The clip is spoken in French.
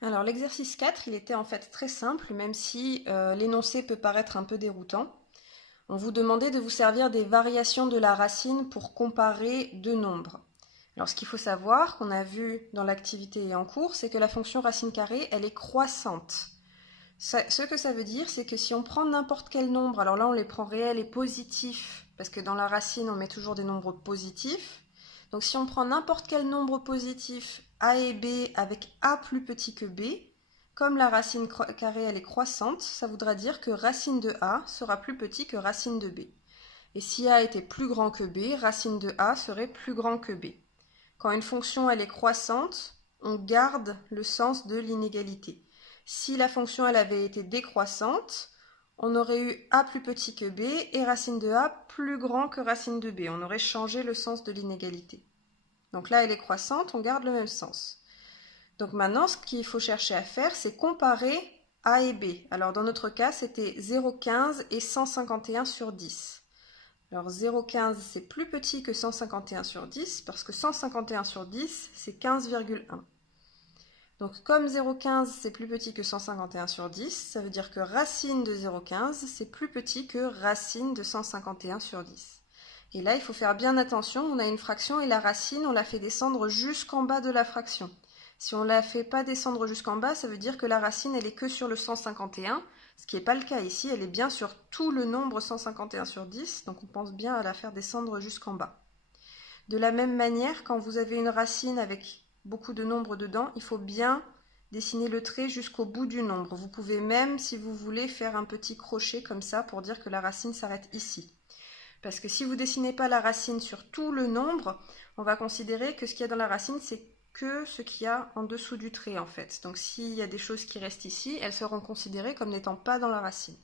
Alors l'exercice 4, il était en fait très simple, même si l'énoncé peut paraître un peu déroutant. On vous demandait de vous servir des variations de la racine pour comparer deux nombres. Alors ce qu'il faut savoir, qu'on a vu dans l'activité en cours, c'est que la fonction racine carrée, elle est croissante. Ce que ça veut dire, c'est que si on prend n'importe quel nombre, alors là on les prend réels et positifs, parce que dans la racine on met toujours des nombres positifs. Donc si on prend n'importe quel nombre positif a et b avec a plus petit que b, comme la racine carrée elle est croissante, ça voudra dire que racine de a sera plus petit que racine de b. Et si a était plus grand que b, racine de a serait plus grand que b. Quand une fonction elle est croissante, on garde le sens de l'inégalité. Si la fonction elle avait été décroissante, on aurait eu a plus petit que b et racine de a plus grand que racine de b. On aurait changé le sens de l'inégalité. Donc là elle est croissante, on garde le même sens. Donc maintenant ce qu'il faut chercher à faire, c'est comparer a et b. Alors dans notre cas c'était 0,15 et 151 sur 10. Alors 0,15 c'est plus petit que 151 sur 10 parce que 151 sur 10 c'est 15,1. Donc comme 0,15 c'est plus petit que 151 sur 10, ça veut dire que racine de 0,15 c'est plus petit que racine de 151 sur 10. Et là il faut faire bien attention, on a une fraction et la racine on la fait descendre jusqu'en bas de la fraction. Si on ne la fait pas descendre jusqu'en bas, ça veut dire que la racine elle est que sur le 151, ce qui n'est pas le cas ici, elle est bien sur tout le nombre 151 sur 10, donc on pense bien à la faire descendre jusqu'en bas. De la même manière, quand vous avez une racine avec beaucoup de nombres dedans, il faut bien dessiner le trait jusqu'au bout du nombre. Vous pouvez même, si vous voulez, faire un petit crochet comme ça pour dire que la racine s'arrête ici. Parce que si vous ne dessinez pas la racine sur tout le nombre, on va considérer que ce qu'il y a dans la racine, c'est que ce qu'il y a en dessous du trait en fait. Donc s'il y a des choses qui restent ici, elles seront considérées comme n'étant pas dans la racine.